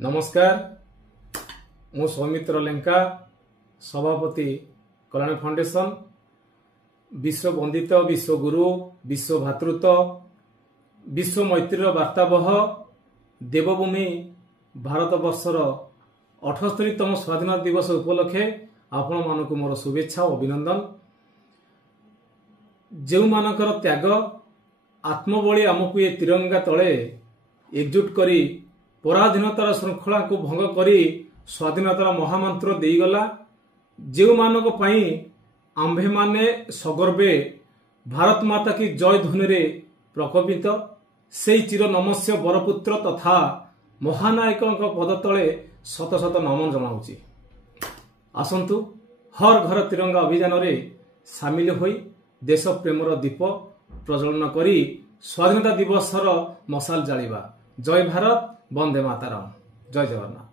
नमस्कार मु सौमित्र लेंका सभापति कल्याण फाउंडेशन विश्व वंदित विश्व गुरु विश्व भातृत्व विश्व मैत्री वार्तावह देवभूमि भारत वर्षर 78तम स्वाधीनता दिवस उपलक्षे आपण मानक मोर शुभेच्छा और अभिनंदन। जो मानकर त्याग आत्मबली आमको ये तिरंगा तले एकजुट करी पराधीनतार श्रृंखला को भंग करी स्वाधीनतार महामंत्र देगला जो मानक पई आंभे माने सगर्वे भारत माता की जय ध्वनि रे प्रकपित से चिर नमस्य बरपुत्र तथा महानायक पद तले शत शत नमन जनाऊँगी। आसंतु हर घर तिरंगा अभियान रे सामिल होई देश प्रेमर दीप प्रज्वलन करी स्वाधीनता दिवसर मशाल जालिबा। जय भारत, वंदे मातरम, जय जगन्नाथ।